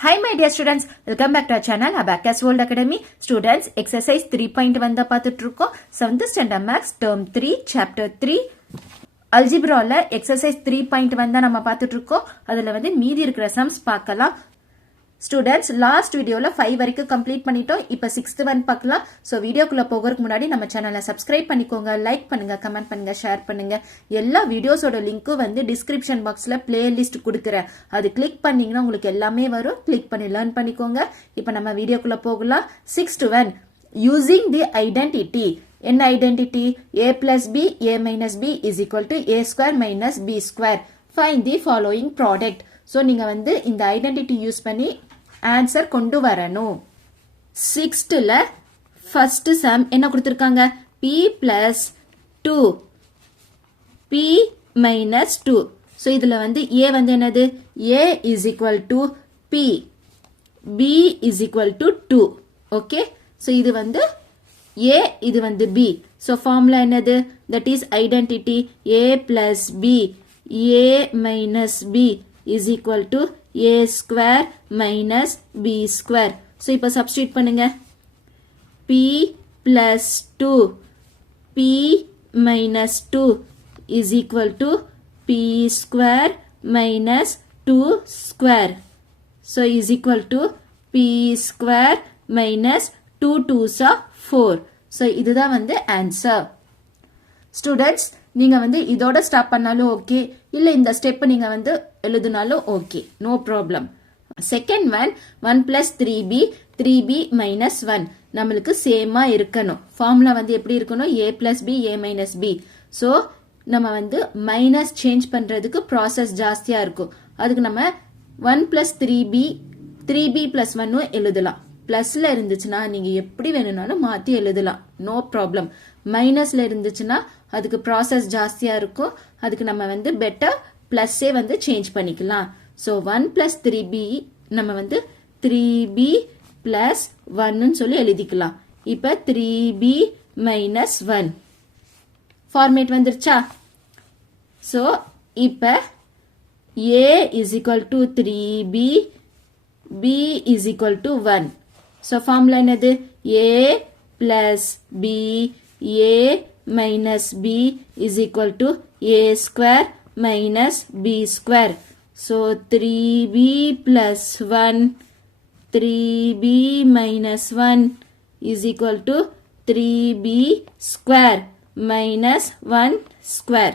Hi my dear students, welcome back to our channel Abacus World Academy. Students, exercise 3.1 தான் பார்த்துட்டு இருக்கோம். 7th standard maths term 3 chapter 3 algebraல exercise 3.1 தான் நம்ம பார்த்துட்டு இருக்கோம். அதுல வந்து மீதி இருக்கிற sums பார்க்கலாம். Students, last videoல 5 வரைக்கும் complete பண்ணிட்டோம். இப்ப 6th one பார்க்கலாம். So வீடியோக்குள்ள போகிறதுக்கு முன்னாடி நம்ம சேனலை subscribe பண்ணிக்கோங்க, லைக் பண்ணுங்க, கமெண்ட் பண்ணுங்க, ஷேர் பண்ணுங்க. எல்லா வீடியோஸோட லிங்க்கும் வந்து டிஸ்கிரிப்ஷன் பாக்ஸ்ல பிளேலிஸ்ட் கொடுக்குறேன். அது கிளிக் பண்ணீங்கன்னா உங்களுக்கு எல்லாமே வரும். கிளிக் பண்ணி லேர்ன் பண்ணிக்கோங்க. இப்ப நம்ம வீடியோக்குள்ள போகலாம். 6th one, using the identity. என்ன identity? a plus b, a minus b is equal to a square minus b square. Find the following product. So நீங்க வந்து இந்த ஐடென்டிட்டி யூஸ் பண்ணி ஆன்சர் கொண்டு வரணும். 6th ஃபர்ஸ்ட் சம் என்ன கொடுத்திருக்காங்க? p plus 2 p minus 2. so இதுல வந்து a வந்து என்னது? a is equal to p, b is equal to 2. okay, so இது வந்து a, இது வந்து b. so formula என்னது? that is identity a plus b, a minus b is equal to a square minus b square. so இப்ப substitute பண்ணுங்க. p plus 2 p minus 2 is equal to p square minus 2 square. so is equal to p square minus 2 2s are 4. so இதுதான் வந்து answer. students, நீங்க வந்து இதோட stop பண்ணாலும் okay, இல்ல இந்த ஸ்டெப் நீங்க வந்து எழுதினாலும் okay, no problem. Second one 1 plus 3b 3b minus 1 நம்மளுக்கு சேமா இருக்கணும். ஃபார்முலா வந்து எப்படி இருக்கணும்? a plus b a minus b. So நம்ம வந்து மைனஸ் சேஞ்ச் பண்றதுக்கு ப்ராசஸ் ஜாஸ்தியா இருக்கும். அதுக்கு நம்ம 1 plus 3b plus 1 எழுதலாம். பிளஸ்ல இருந்துச்சுன்னா நீங்க எப்படி வேணும்னாலும் மாத்தி எழுதலாம், நோ ப்ராப்ளம். மைனஸ்ல இருந்துச்சுன்னா அதுக்கு ப்ராசஸ் ஜாஸ்தியா இருக்கும். அதுக்கு நம்ம வந்து பெட்டர் பிளஸ்ஸே வந்து சேஞ்ச் பண்ணிக்கலாம். ஸோ 1 plus 3b நம்ம வந்து 3b plus 1 சொல்லி எழுதிக்கலாம். இப்ப 3b minus 1 ஃபார்மேட் வந்துருச்சா? ஸோ இப்ப a is equal to 3b, b is equal to 1. So formula என்னது? a plus b, a minus b is equal to a square minus b square. so 3b plus 1, 3b minus 1 is equal to 3b square minus 1 square.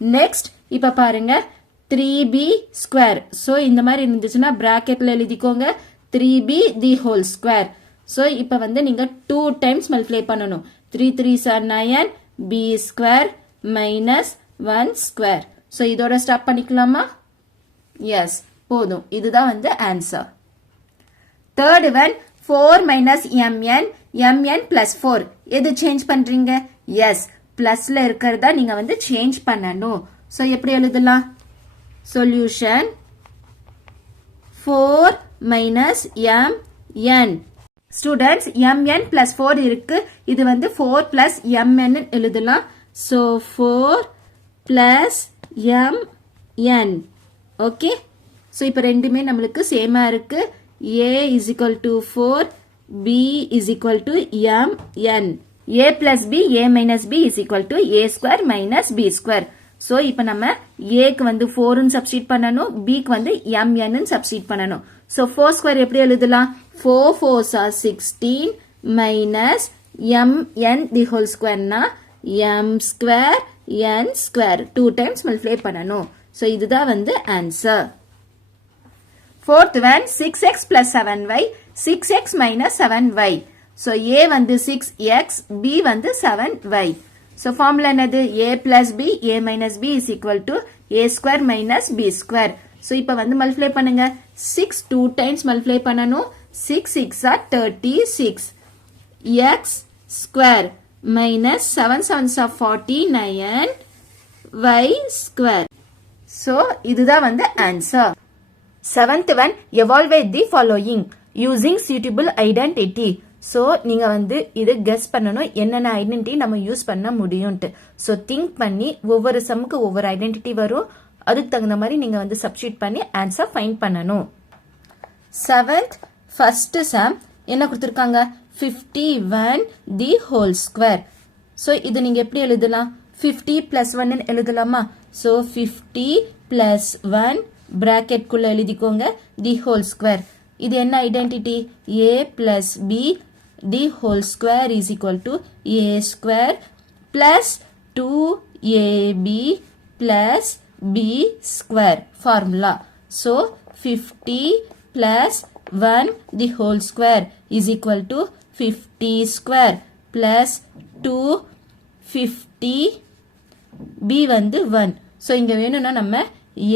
next இப்ப பாருங்க 3b square. so இந்த மாதிரி இருந்துச்சுன்னா பிராக்கெட்ல எழுதிக்கோங்க 3b the whole square. so இப்ப வந்து நீங்க 2 times multiply பண்ணணும். 3 3s are 9, b square minus 1 square. so இதோட ஸ்டாப் பண்ணிக்கலாமா? yes, போதும். இதுதான் வந்து answer. third one 4 minus mn, mn plus 4. எது சேஞ்ச் பண்றீங்க? எஸ், பிளஸ்ல இருக்கிறதா நீங்க வந்து சேஞ்ச் பண்ணணும். so எப்படி எழுதலாம்? Solution 4 minus mn. students, mn plus 4 இருக்கு. இது வந்து 4 plus mn எழுதலாம். so 4 plus mn. okay, so இப்ப ரெண்டுமே நம்மளுக்கு சேமா இருக்கு. a is equal to 4, b is equal to mn. a plus b, a minus b is equal to a square minus b square. so இப்ப நம்ம a க்கு வந்து 4 சப்ஸ்டிட் பண்ணணும், b க்கு வந்து mn சப்ஸ்டிட் பண்ணணும். so 4 square எப்படி எழுதலாம்? 4 4s are 16 minus mn the whole square na m square n square 2 times multiply பண்ணணும். so இதுதான் வந்து answer. fourth one 6x plus 7y, 6x minus 7y. so a வந்து 6x, b வந்து 7y. so formula என்னது? a plus b, a minus b is equal to a square minus b square. so இப்ப வந்து multiply பண்ணுங்க. 6 2 times multiply பண்ணணும். 6 6 are 36 x square minus 7 7s are 49 y square. so இதுதான் வந்து answer. seventh one evaluate the following using suitable identity. so நீங்க வந்து இது guess பண்ணணும் என்னென்ன ஐடென்டிட்டி நம்ம யூஸ் பண்ண முடியும்ட்டு. so திங்க் பண்ணி ஒவ்வொரு சம்முக்கு ஒவ்வொரு ஐடென்டிட்டி வரும். அதுக்கு தகுந்த மாதிரி நீங்க வந்து சப்ஸ்டிட்யூட் பண்ணி ஆன்சர் ஃபைண்ட் பண்ணணும். 7th first sum என்ன கொடுத்திருக்காங்க 51 the whole square. So இது நீங்க எப்படி எழுதலாம் 50 plus 1 ன்னு எழுதலாமா? So 50 plus 1 bracket குள்ள எழுதிக்கோங்க the whole square. இது என்ன identity? a plus b the whole square is equal to a square plus 2ab plus b square formula. So 50 plus 1 the whole square is equal to 50 square plus 250 b வந்து 1. So இங்க வேணும்னா நம்ம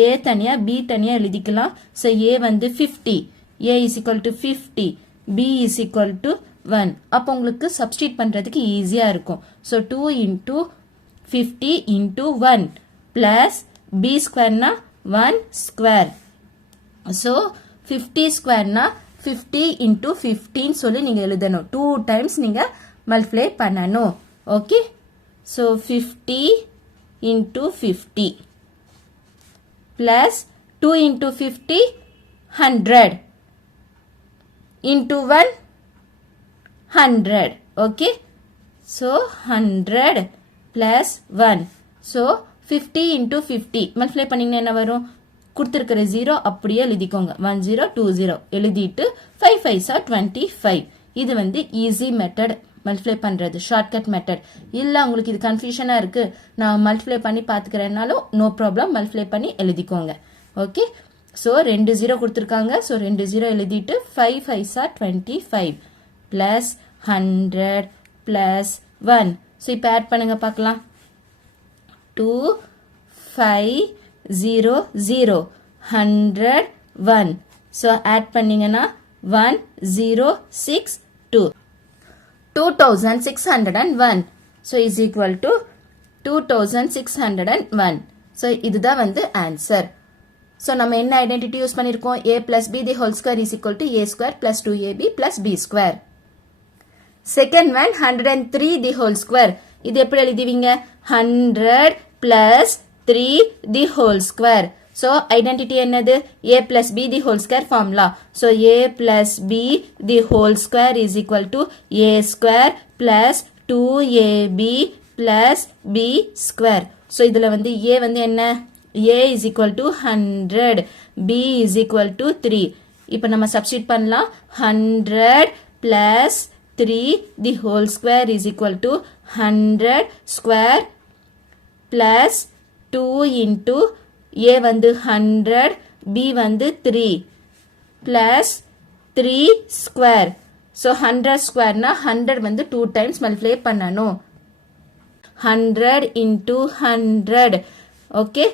a தனியா b தனியா எழுதிக்கலாம். So a வந்து 50, a is equal to 50, b is equal to 1. அப்போ உங்களுக்கு சப்ஸ்டிட் பண்றதுக்கு ஈஸியா இருக்கும். So 2 into 50 into 1 plus b square na 1 square. So 50 square na 50 into 15 சொல்லி நீங்க எழுதணும். 2 times நீங்க multiply பண்ணணும். Okay? So 50 into 50 plus 2 into 50 100 into 1 100. Okay? So 100 plus 1. So 50 into 50 multiply பண்ணீங்கன்னா என்ன வரும்? கொடுத்திருக்கிற 0 அப்படியே எழுதிக்கோங்க. 1020 எழுதிட்டு 5 5s are 25. இது வந்து ஈஸி மெத்தட் மல்டிப்ளை பண்றது, ஷார்ட்கட் மெத்தட். இல்ல உங்களுக்கு இது கன்ஃபியூஷனா இருக்கு, நான் மல்டிப்ளை பண்ணி பாத்துக்கிறேன்னாலும் நோ ப்ராப்ளம், மல்டிப்ளை பண்ணி எழுதிக்கோங்க. ஓகே, ஸோ 2 0 கொடுத்துருக்காங்க. ஸோ 2 0 எழுதிட்டு 5 5s are 25 plus 100 plus 1. So இப்போ ஆட் பண்ணுங்க பார்க்கலாம். 2 5 0 0 100 1. ஸோ ஆட் பண்ணீங்கன்னா 1 0 6 2 2601. So is equal to 2601. So இதுதான் வந்து ஆன்சர். ஸோ நம்ம என்ன ஐடென்டிட்டி யூஸ் பண்ணியிருக்கோம்? a plus b the whole square is equal to a square plus 2ab plus b square. Second one 103 the whole square. இது எப்படி எழுதுவீங்க? 100 plus 3 the whole square. So identity என்னது? a plus b the whole square formula. So a plus b the whole square is equal to a square plus 2ab plus b square. So இதுல வந்து a வந்து என்ன? a is equal to 100, b is equal to 3. இப்போ நம்ம substitute பண்ணலாம். 100 plus 3 the whole square is equal to 100 square plus 2 into a வந்து 100, b வந்து 3 plus 3 square. So 100 square na 100 வந்து 2 times multiply பண்ணணும். 100 into 100. Okay,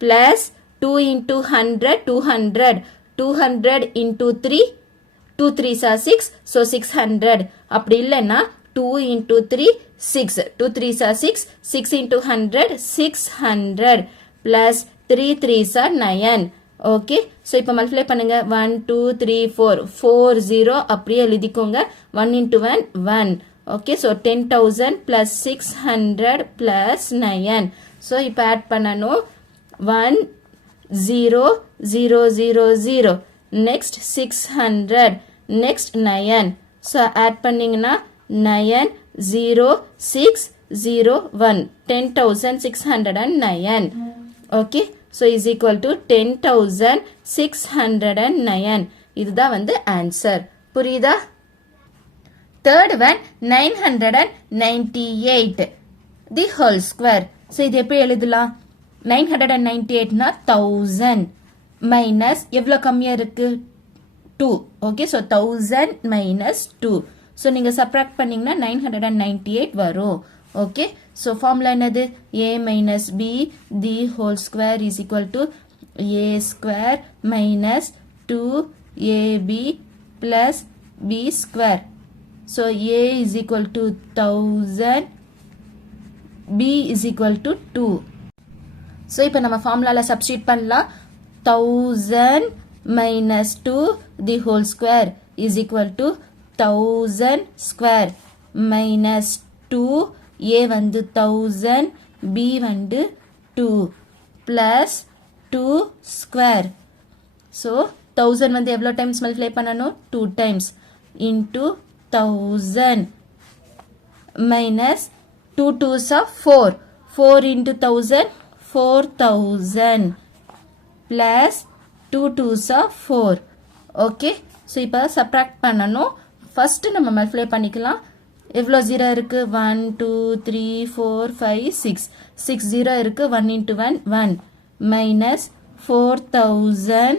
plus 2 into 100 200. 200 into 3 2 3s are 6. So 600. அப்படி இல்லைன்னா 2 into 3 6. 2 3s are 6. 6 into 100 600 plus 3 3s are 9. Okay, so இப்போ multiply பண்ணுங்க. 1 2 3 4 4 0 அப்படியே எழுதிக்கோங்க. 1 into 1 1. Okay, so 10,000 plus 600 plus 9. So இப்போ add பண்ணணும். 1 0 0 0 0. நெக்ஸ்ட் 600. நெக்ஸ்ட் 9. ஸோ ஆட் பண்ணீங்கன்னா 9 0 6 0 1. 10,609. Okay, so is equal to 10,609. இதுதான் வந்து ஆன்சர். புரியுதா? Third one 998 the whole square. so இது எப்படி எழுதலாம்? 998 னா 1000 மைனஸ் எவ்வளவு கம்மியா இருக்கு? 2. Okay, so 1000 minus 2. so நீங்க சப்ராக்ட் பண்ணீங்கன்னா 998 வரும். ஓகே, so ஃபார்முலா என்னது? a minus b the whole square is equal to a square minus 2ab plus b square. so a is equal to 1000, b is equal to 2. so இப்போ நம்ம ஃபார்முலால substitute பண்ணலாம். 1000 minus 2 the whole square is equal to 1000 square minus 2, a வந்து 1000, b வந்து 2 plus 2 square. so 1000 வந்து எவ்வளோ times multiply பண்ணணும் 2 times into 1000 minus 2 2s are 4 4 into 1000 4000 plus 2 2s are 4 okay so இப்போ subtract பண்ணணும் ஃபஸ்ட்டு நம்ம மல்டிப்ளை பண்ணிக்கலாம் எவ்வளோ ஜீரோ இருக்குது 1 2 3 4 5 6 6 ஜீரோ இருக்குது 1 into 1 1 minus 4000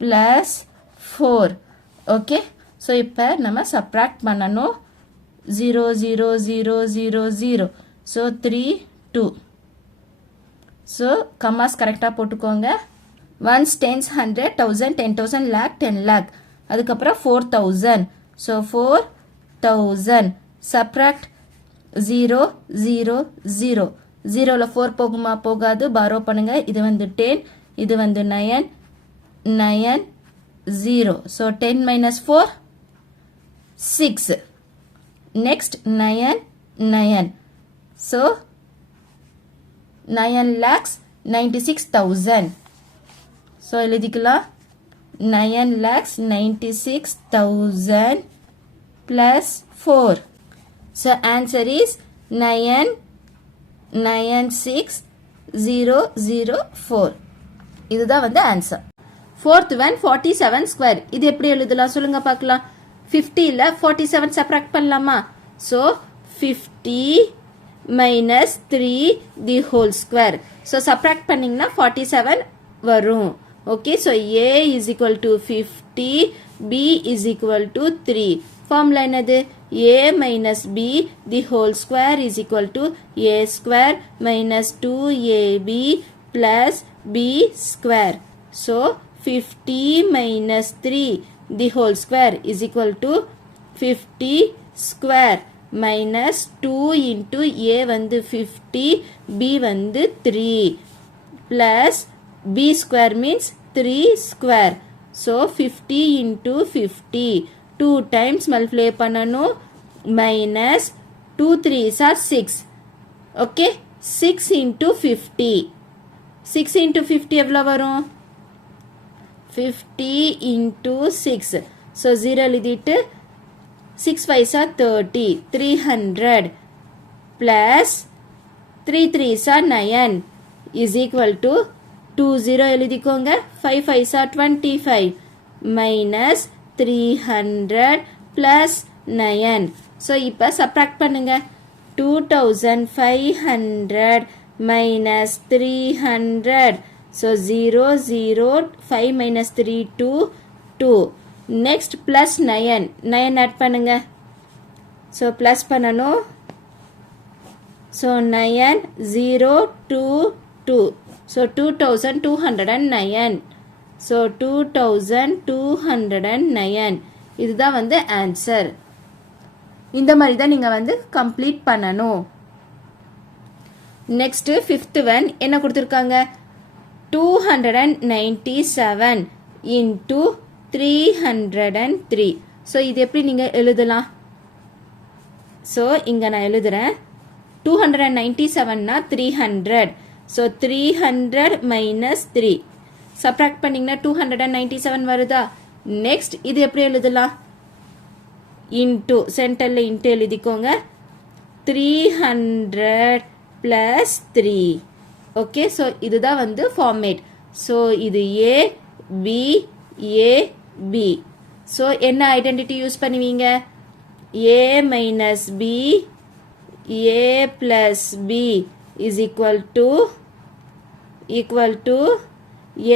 plus 4 okay so இப்போ நம்ம சப்ராக்ட் பண்ணணும் 0 0 0 0 0 ஸோ 3 2 ஸோ கம்மாஸ் கரெக்டாக போட்டுக்கோங்க ஒன்ஸ் டென்ஸ் 100 1000 10,000 லேக் 10 லேக் அதுக்கப்புறம் 4000 ஸோ 4000 சப்ராக்ட் 0 0 0 0ல் 4 போகுமா போகாது பாரோ பண்ணுங்க இது வந்து 10 இது வந்து 9 9 0 so 10 minus 4 6 next 9 9 so 9 lakhs 96,000 so எழுதிக்கலாம் 9 lakhs 96,000 plus 4 so answer is 996,004 இதுதான் வந்து ஆன்சர் fourth one 47 square இது எப்படி எழுதலாம் சொல்லுங்க பார்க்கலாம் 50ல 47 சப்ராக்ட் பண்ணலாமா so 50 minus 3 the whole square so subtract பண்ணீங்கன்னா 47 வரும் okay so a is equal to 50 b is equal to 3 formula என்னது a minus b the whole square is equal to a square minus 2ab plus b square so 50 minus 3 the whole square is equal to 50 square minus 2 into a வந்து 50 b வந்து 3 plus b square means 3 square so 50 into 50 2 times multiply பண்ணணும் minus 2 3s are 6 okay 6 into 50 6 into 50 எவ்வளோ வரும் 50 into 6 so 0 எழுதிட்டு 6 5s are 30 300 plus 3 3s are 9 is equal to 20 எழுதிக்கோங்க 5 5s are 25 minus 300 plus 9 so இப்போ subtract பண்ணுங்க 2500 minus 300 so 0 0 5 minus 3 2 2 next plus 9 9 add பண்ணுங்க so plus பண்ணணும் so 9 0 2 2 so 2209 so 2209 இதுதான் வந்து ஆன்சர் இந்த மாதிரி தான் நீங்க வந்து கம்ப்ளீட் பண்ணணும் next fifth one என்ன கொடுத்திருக்காங்க 297 into 303 so இது எப்படி நீங்க எழுதலாம் so இங்க நான் எழுதுறேன் 297 னா 300 so 300 minus 3 subtract பண்ணீங்கன்னா 297 வருதா next இது எப்படி எழுதலாம் into சென்டர்ல into எழுதிக்கோங்க 300 plus 3 okay so இதுதான் வந்து format so இது a b a b so என்ன identity யூஸ் பண்ணுவீங்க a minus b a plus b is equal to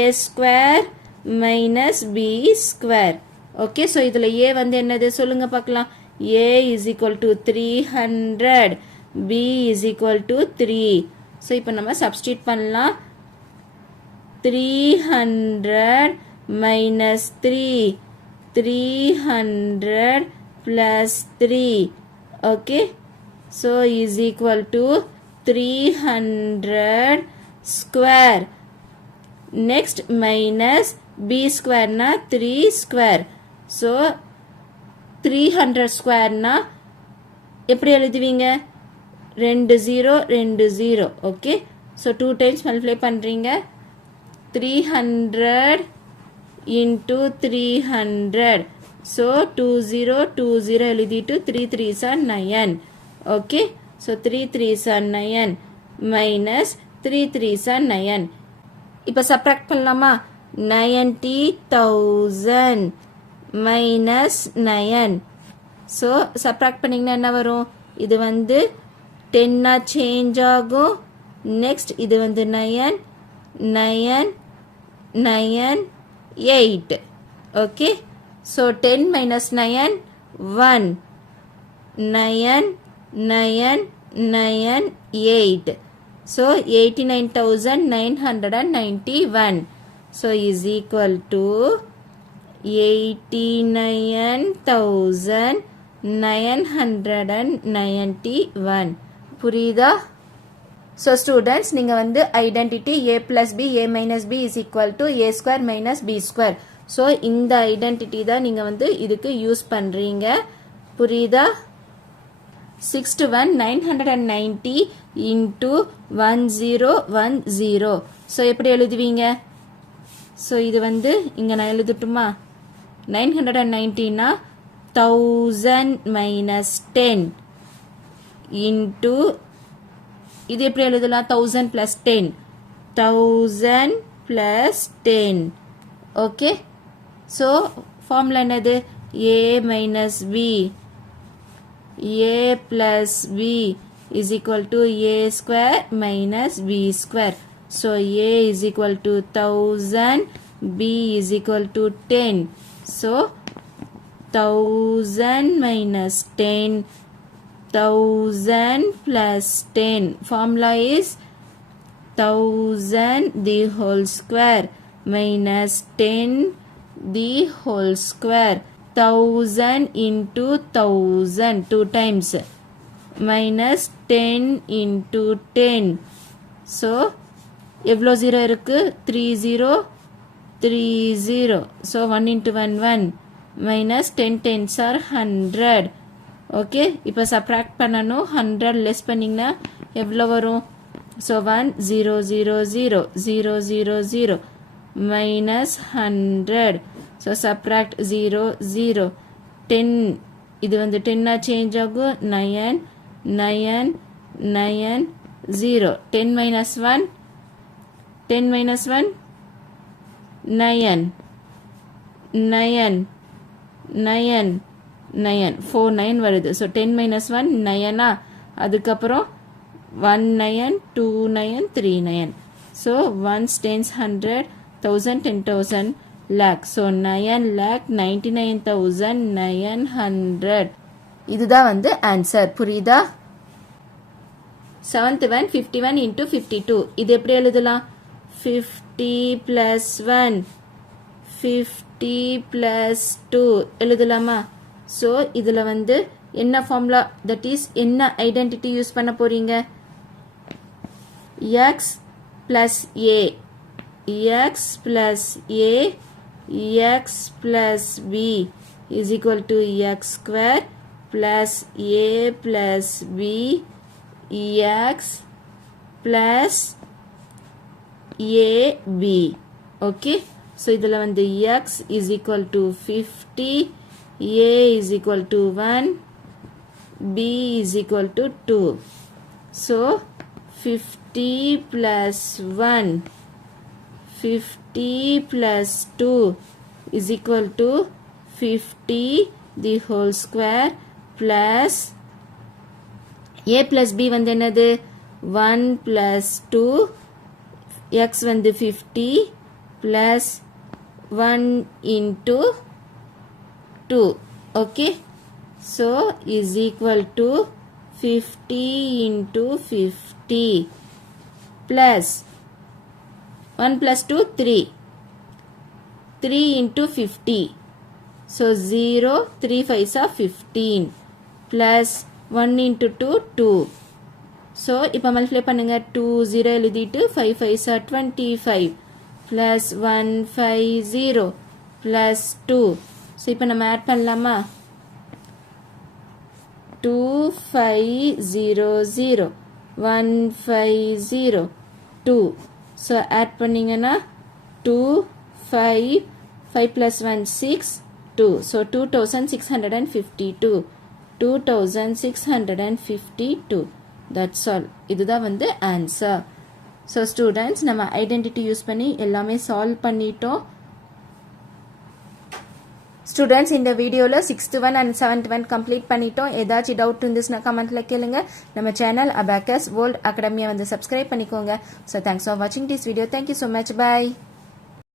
a square minus b square okay so இதுல a வந்து என்னது சொல்லுங்க பார்க்கலாம் a is equal to 300 b is equal to 3 so இப்போ நம்ம substitute பண்ணலாம் 300 minus 3 300 plus 3 okay so is equal to 300 square next minus b square na 3 square so 300 square na எப்படி எழுதுவீங்க 2 0 2 0 okay so 2 times multiply பண்றீங்க 300 into 300. So 2020 எழுதிட்டு 3 3s are 9. Okay. So 3 3s are 9 minus 3 3s are 9. இப்போ subtract பண்ணலாமா? 90,000 minus 9. So subtract பண்ணிங்கன்னா என்ன வரும்? இது வந்து 10 சேஞ்ச் ஆகும். நெக்ஸ்ட் இது வந்து 9 9 9 8. Okay. So 10 minus 9 1 9 9 9 8. So 89,991. So is equal to 89,991. புரியுதா? So students, நீங்க வந்து identity a plus b a minus b is equal to a square minus b square. So இந்த identity தான் நீங்க வந்து இதுக்கு யூஸ் பண்றீங்க. புரியுதா? 6th one 990 into 1010. So எப்படி எழுதுவீங்க? So இது வந்து இங்க நான் எழுதட்டுமா? 990 னா 1000 minus 10 into இது எப்படி எழுதலாம்? 1000 plus 10. 1000 plus 10. Okay. So formula என்னது? a minus b. a plus b is equal to a square minus b square. So a is equal to 1000. b is equal to 10. So 1000 minus 10. 1000 plus 10. Formula is 1000 the whole square minus 10 the whole square. 1000 into 1000 2 times minus 10 into 10. So எவ்வளோ 0 இருக்கு? 30 30. So 1 into 1 1 minus 10 10s are 100. Okay. இப்போ subtract பண்ணணும். 100 less பண்ணிங்கன்னா எவ்வளோ வரும்? So 1 0 0 0 0 0 0 minus 100. So subtract 0 0 10. இது வந்து 10 change ஆகும். 9 9 9 0. 10 minus 1 10 minus 1 9 9 9 9 4 9 வருது. So 10 minus 1 9. அதுக்கப்புறம் 1 9 2 9 3 9. So 1 10s 100 1000 10,000 lakh. ஸோ 9,99,900. இதுதான் வந்து ஆன்சர். புரியுதா? 7th one 51 into 52. இது எப்படி எழுதலாம்? 50 plus 1 50 plus 2 எழுதலாமா? ஸோ இதில் வந்து என்ன ஃபார்முலா, தட் இஸ் என்ன ஐடென்டிட்டி யூஸ் பண்ண போறீங்க? X plus A X plus A X plus B is equal to X square plus A plus B X plus AB. Okay. So இதில் வந்து X is equal to 50, a is equal to 1, b is equal to 2. So 50 plus 1 50 plus 2 is equal to 50 the whole square plus a plus b வந்து என்னது? 1 plus 2 x வந்து 50 plus 1 into 2. Okay. So is equal to 50 into 50 plus 1 plus 2 3 3 into 50. So 0 3 5s are 15 plus 1 into 2 2. So இப்போ multiply பண்ணுங்க. 2 0 எழுதிட்டு 5 5s are 25 plus 1 5 0 plus 2. So இப்போ நம்ம add பண்ணலாமா? 2 5 0 0 1 5 0 2. So add பண்ணிங்கன்னா 2 5 5 plus 1 6 2 so 2652 2652 that's all இதுதான் வந்து ஆன்சர் ஸோ ஸ்டூடெண்ட்ஸ் நம்ம ஐடென்டிட்டி யூஸ் பண்ணி எல்லாமே சால்வ் பண்ணிட்டோம் ஸ்டூடெண்ட்ஸ் இந்த வீடியோவில் 6th one and 7th one complete பண்ணிட்டோம் ஏதாச்சும் டவுட் இருந்துச்சுன்னா கமெண்ட்ல கேளுங்க நம்ம சேனல் அபாக்கஸ் வேர்ல்ட் அகாடமியை வந்து சப்ஸ்கிரைப் பண்ணிக்கோங்க ஸோ தேங்க்ஸ் ஃபார் வாட்சிங் this video thank you so much by